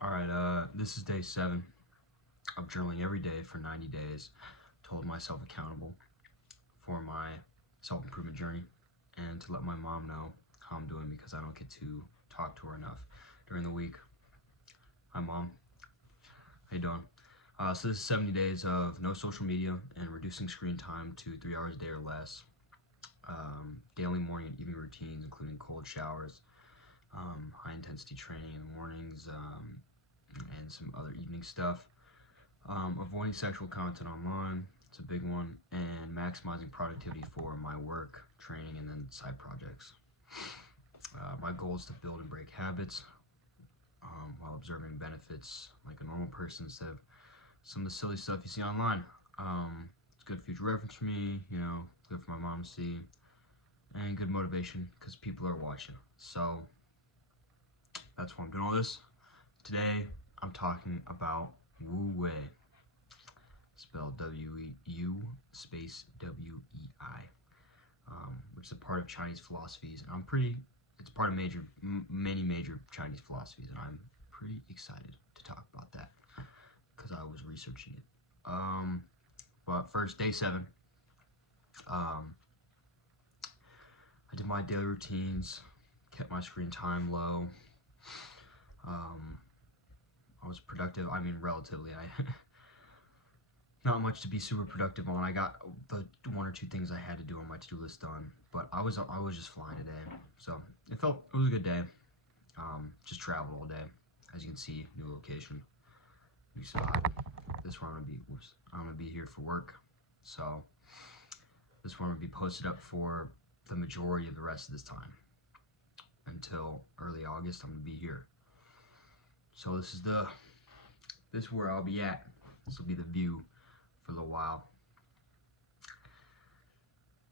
Alright, this is day 7 of journaling every day for 90 days to hold myself accountable for my self-improvement journey and to let my mom know how I'm doing because I don't get to talk to her enough during the week. Hi Mom, how you doing? So this is 70 days of no social media and reducing screen time to 3 hours a day or less. Daily morning and evening routines including cold showers, high intensity training in the mornings, and some other evening stuff. Avoiding sexual content online, it's a big one, and maximizing productivity for my work, training, and then side projects. My goal is to build and break habits while observing benefits like a normal person instead of some of the silly stuff you see online. It's good future reference for me, good for my mom to see, and good motivation because people are watching. So that's why I'm doing all this. Today I'm talking about Wu Wei, spelled W-U space W-E-I, which is a part of Chinese philosophies, and it's part of many major Chinese philosophies, and I'm pretty excited to talk about that because I was researching it. But first, day 7. I did my daily routines, kept my screen time low. I was productive. I mean, relatively. Not much to be super productive on. I got the 1 or 2 things I had to do on my to-do list done, but I was just flying today, so it was a good day. Just traveled all day. As you can see, new location, new spot. This one I'm gonna be here for work, so this one will be posted up for the majority of the rest of this time until early August. I'm gonna be here. So this is where I'll be at. This will be the view for a little while.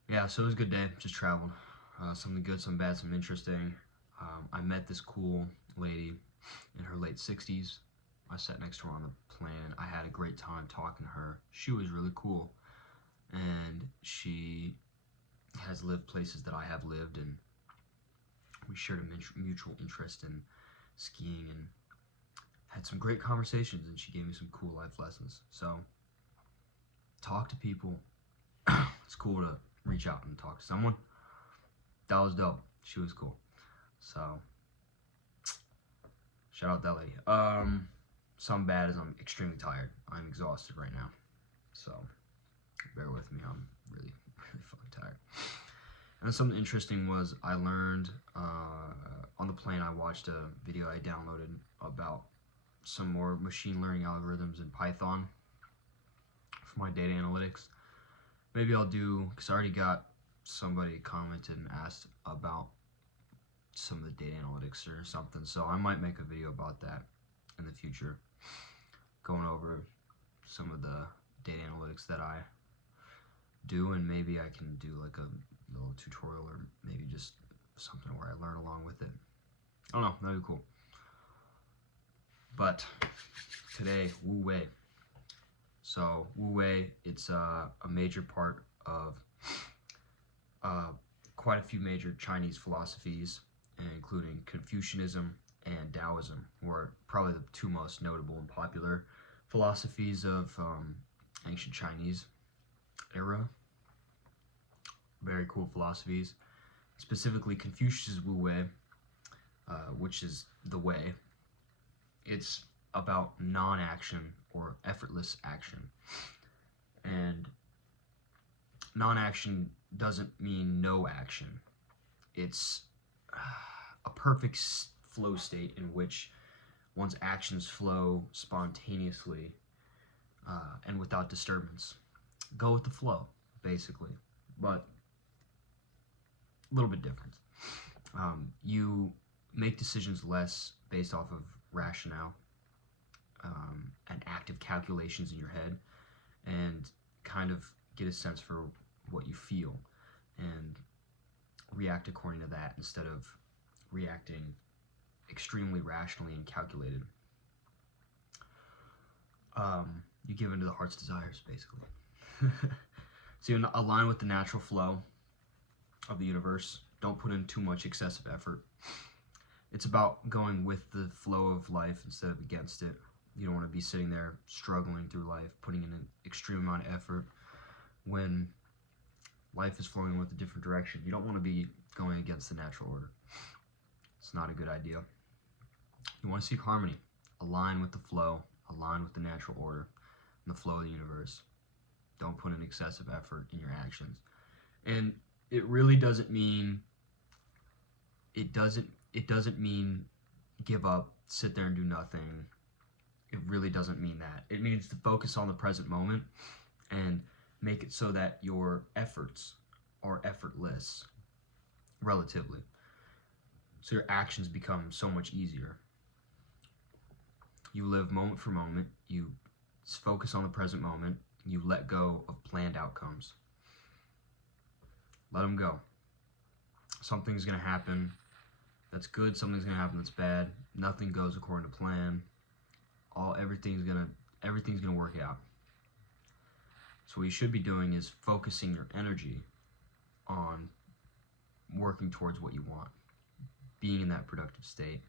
Yeah, so it was a good day. Just traveled. Something good, some bad, some interesting. I met this cool lady in her late 60s. I sat next to her on the plane. I had a great time talking to her. She was really cool, and she has lived places that I have lived, and we shared a mutual interest in skiing and had some great conversations, and she gave me some cool life lessons. So talk to people. It's cool to reach out and talk to someone. That was dope. She was cool. So shout out that lady. Something bad is I'm extremely tired. I'm exhausted right now, so bear with me. I'm really fucking tired. And something interesting was I learned on the plane. I watched a video I downloaded about some more machine learning algorithms in Python for my data analytics. Maybe I'll do, because I already got somebody commented and asked about some of the data analytics or something, so I might make a video about that in the future, going over some of the data analytics that I do, and maybe I can do like a little tutorial or maybe just something where I learn along with it. I don't know, that'd be cool. But today, Wu Wei. So Wu Wei, it's a major part of quite a few major Chinese philosophies, including Confucianism and Taoism, were probably the 2 most notable and popular philosophies of ancient Chinese era. Very cool philosophies. Specifically, Confucius' Wu Wei, which is the way. It's about non-action or effortless action. And non-action doesn't mean no action. It's a perfect flow state in which one's actions flow spontaneously and without disturbance. Go with the flow, basically, but a little bit different. You make decisions less based off of rationale and active calculations in your head, and kind of get a sense for what you feel and react according to that instead of reacting extremely rationally and calculated. You give into the heart's desires, basically. So you align with the natural flow of the universe. Don't put in too much excessive effort. It's about going with the flow of life instead of against it. You don't want to be sitting there struggling through life, putting in an extreme amount of effort when life is flowing with a different direction. You don't want to be going against the natural order. It's not a good idea. You want to seek harmony, align with the flow, align with the natural order and the flow of the universe. Don't put in excessive effort in your actions. And it really doesn't mean it doesn't mean give up, sit there and do nothing. It really doesn't mean that. It means to focus on the present moment and make it so that your efforts are effortless, relatively. So your actions become so much easier. You live moment for moment. You focus on the present moment. You let go of planned outcomes. Let them go. Something's going to happen that's good. Something's going to happen that's bad. Nothing goes according to plan. Everything's going to work out. So what you should be doing is focusing your energy on working towards what you want, being in that productive state,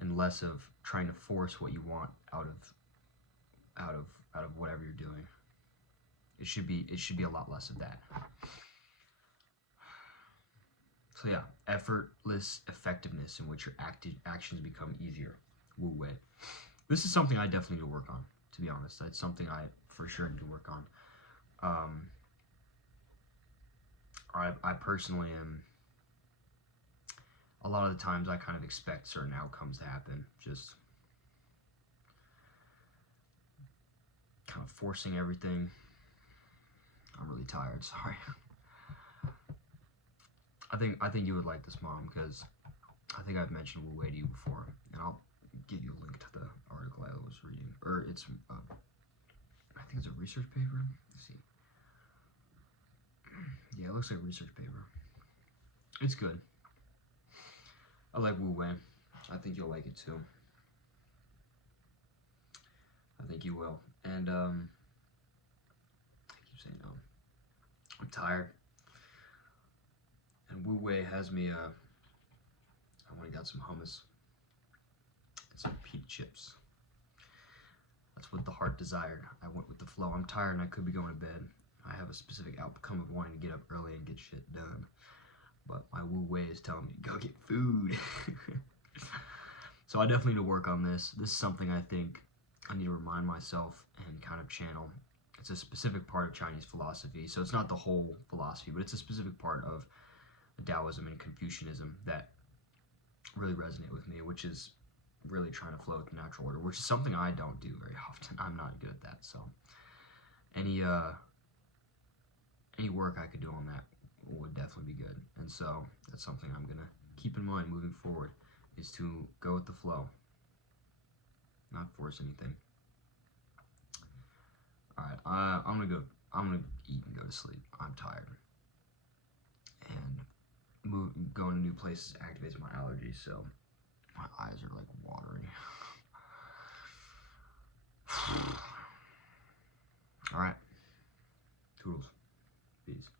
and less of trying to force what you want out of whatever you're doing. It should be a lot less of that. So yeah, effortless effectiveness in which your actions become easier. Wu Wei. This is something I definitely need to work on, to be honest. That's something I for sure need to work on. I personally am, a lot of the times I kind of expect certain outcomes to happen, just kind of forcing everything. I'm really tired, sorry. I think you would like this, Mom, because I think I've mentioned Wu Wei to you before, and I'll give you a link to the article I was reading, or it's, I think it's a research paper. Let's see. Yeah, it looks like a research paper. It's good. I like Wu Wei. I think you'll like it too. I think you will. And I keep saying no. I'm tired. And Wu Wei has me, I went and got some hummus and some pita chips. That's what the heart desired. I went with the flow. I'm tired and I could be going to bed. I have a specific outcome of wanting to get up early and get shit done. But my Wu Wei is telling me to go get food. So I definitely need to work on this. This is something I think I need to remind myself and kind of channel. It's a specific part of Chinese philosophy. So it's not the whole philosophy, but it's a specific part of Taoism and Confucianism that really resonate with me, which is really trying to flow with the natural order, which is something I don't do very often. I'm not good at that. So any work I could do on that would definitely be good. And so that's something I'm gonna keep in mind moving forward, is to go with the flow, not force anything. All right, I'm gonna eat and go to sleep. I'm tired, and going to new places activates my allergies, so my eyes are like watering. All right, toodles, peace.